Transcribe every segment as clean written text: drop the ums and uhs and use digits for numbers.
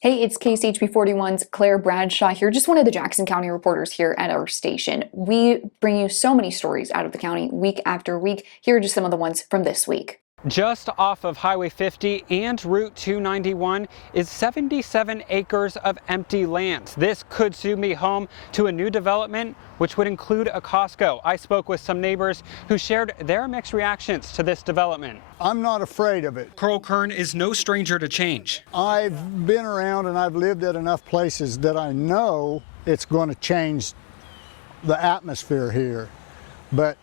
Hey, it's KCHB 41's Claire Bradshaw here, just one of the Jackson County reporters here at our station. We bring you so many stories out of the county week after week. Here are just some of the ones from this week. Just off of Highway 50 and Route 291 is 77 acres of empty land. This could soon be home to a new development, which would include a Costco. I spoke with some neighbors who shared their mixed reactions to this development. I'm not afraid of it. Carl Kern is no stranger to change. I've been around and I've lived at enough places that I know it's going to change the atmosphere here. But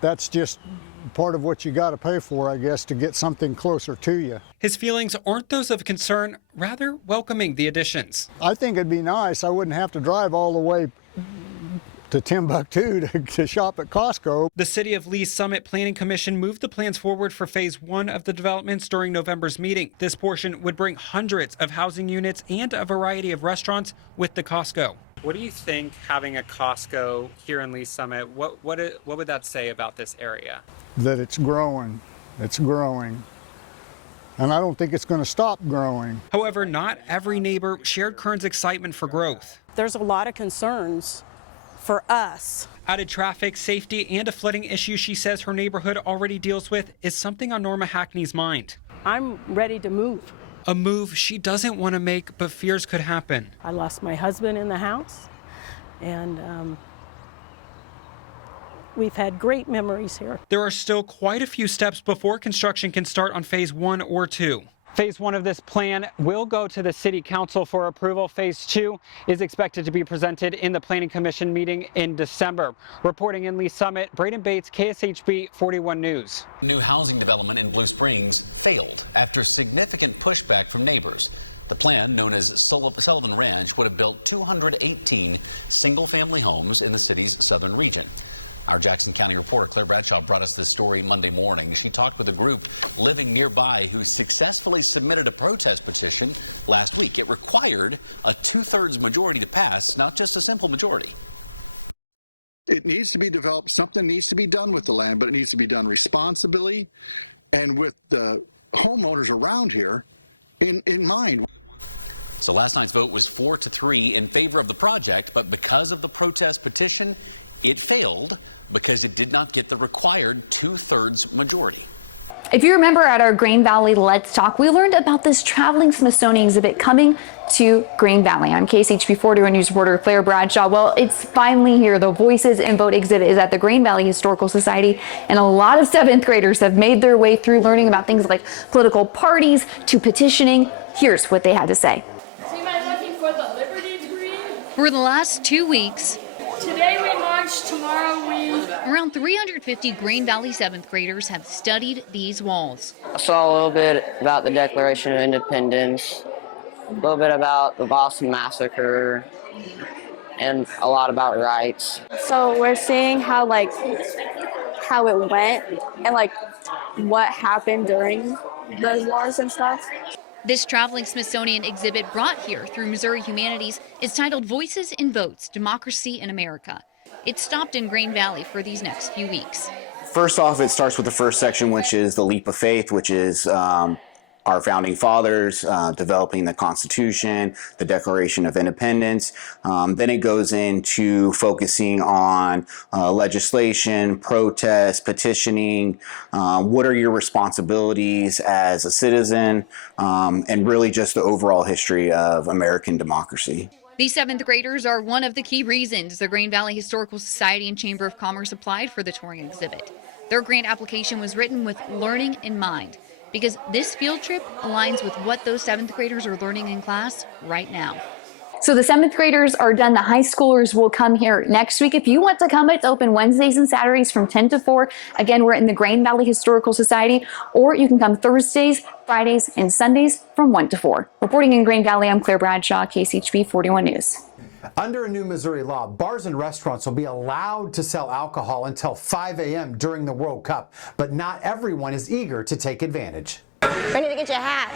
that's just part of what you got to pay for, I guess, to get something closer to you. His feelings aren't those of concern, rather welcoming the additions. I think it'd be nice. I wouldn't have to drive all the way to Timbuktu to shop at Costco. The City of Lee's Summit Planning Commission moved the plans forward for phase 1 of the developments during November's meeting. This portion would bring hundreds of housing units and a variety of restaurants with the Costco. What do you think having a Costco here in Lee's Summit, what would that say about this area? That it's growing. It's growing. And I don't think it's going to stop growing. However, not every neighbor shared Kern's excitement for growth. There's a lot of concerns for us. Added traffic, safety, and a flooding issue she says her neighborhood already deals with is something on Norma Hackney's mind. I'm ready to move. A move she doesn't want to make, but fears could happen. I lost my husband in the house, and we've had great memories here. There are still quite a few steps before construction can start on phase 1 or 2. Phase 1 of this plan will go to the City Council for approval. Phase 2 is expected to be presented in the Planning Commission meeting in December. Reporting in Lee's Summit, Braden Bates, KSHB 41 News. New housing development in Blue Springs failed after significant pushback from neighbors. The plan, known as Sullivan Ranch, would have built 218 single-family homes in the city's southern region. Our Jackson County reporter Claire Bradshaw brought us this story Monday morning. She talked with a group living nearby who successfully submitted a protest petition last week. It required a 2/3 majority to pass, not just a simple majority. It needs to be developed. Something needs to be done with the land, but it needs to be done responsibly and with the homeowners around here in mind. So last night's vote was 4-3 in favor of the project, but because of the protest petition, it failed because it did not get the required 2/3 majority. If you remember at our Green Valley Let's Talk, we learned about this traveling Smithsonian exhibit coming to Green Valley. I'm KCHB 41 News reporter Claire Bradshaw. Well, it's finally here. The Voices and Vote exhibit is at the Green Valley Historical Society, and a lot of 7th graders have made their way through learning about things like political parties to petitioning. Here's what they had to say. For the last 2 weeks, around 350 Green Valley 7th graders have studied these walls. I saw a little bit about the Declaration of Independence, a little bit about the Boston Massacre, and a lot about rights. So we're seeing how it went and what happened during those wars and stuff. This traveling Smithsonian exhibit brought here through Missouri Humanities is titled Voices and Votes, Democracy in America. It stopped in Green Valley for these next few weeks. First off, it starts with the first section, which is the leap of faith, which is our founding fathers developing the Constitution, the Declaration of Independence. Then it goes into focusing on legislation, protest, petitioning. What are your responsibilities as a citizen, and really just the overall history of American democracy. These 7th graders are one of the key reasons the Green Valley Historical Society and Chamber of Commerce applied for the touring exhibit. Their grant application was written with learning in mind because this field trip aligns with what those 7th graders are learning in class right now. So the 7th graders are done. The high schoolers will come here next week. If you want to come, it's open Wednesdays and Saturdays from 10 to 4. Again, we're in the Green Valley Historical Society, or you can come Thursdays, Fridays, and Sundays from 1 to 4. Reporting in Green Valley, I'm Claire Bradshaw, KCHB 41 News. Under a new Missouri law, bars and restaurants will be allowed to sell alcohol until 5 a.m. during the World Cup, but not everyone is eager to take advantage. Ready to get your hat.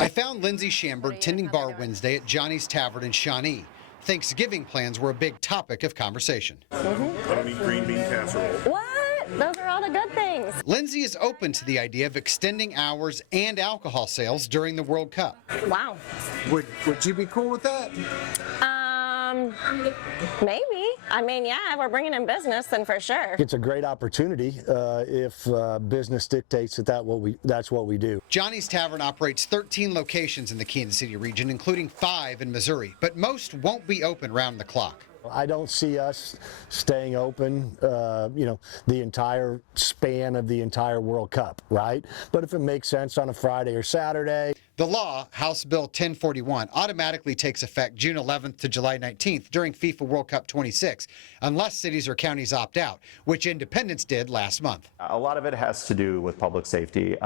I found Lindsay Schamberg tending bar Wednesday at Johnny's Tavern in Shawnee. Thanksgiving plans were a big topic of conversation. I don't eat green bean casserole. What? Those are all the good things. Lindsay is open to the idea of extending hours and alcohol sales during the World Cup. Wow. Would you be cool with that? Maybe. I mean, yeah, if we're bringing in business, then for sure. It's a great opportunity if business dictates that's what we do. Johnny's Tavern operates 13 locations in the Kansas City region, including 5 in Missouri, but most won't be open round the clock. I don't see us staying open, the entire span of the entire World Cup, right? But if it makes sense on a Friday or Saturday. The law, House Bill 1041, automatically takes effect June 11th to July 19th during FIFA World Cup 26, unless cities or counties opt out, which independents did last month. A lot of it has to do with public safety.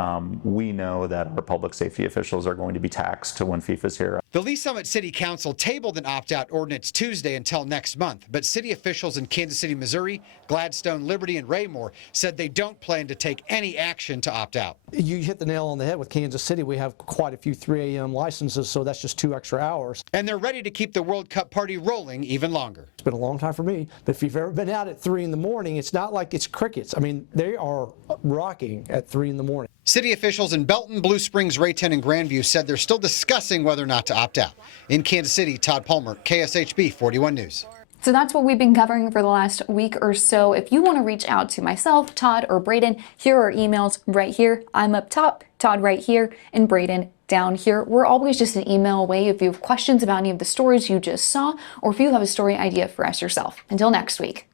We know that our public safety officials are going to be taxed when FIFA's here. The Lee Summit City Council tabled an opt-out ordinance Tuesday until next month, but city officials in Kansas City, Missouri, Gladstone, Liberty, and Raymore said they don't plan to take any action to opt out. You hit the nail on the head with Kansas City. We have quite a few 3 a.m. licenses, so that's just 2 extra hours. And they're ready to keep the World Cup party rolling even longer. It's been a long time for me, but if you've ever been out at 3 in the morning, it's not like it's crickets. I mean, they are rocking at 3 in the morning. City officials in Belton, Blue Springs, Rayton, and Grandview said they're still discussing whether or not to opt out. In Kansas City, Todd Palmer, KSHB 41 News. So that's what we've been covering for the last week or so. If you want to reach out to myself, Todd, or Braden, here are emails right here. I'm up top, Todd right here, and Braden down here. We're always just an email away if you have questions about any of the stories you just saw, or if you have a story idea for us yourself. Until next week.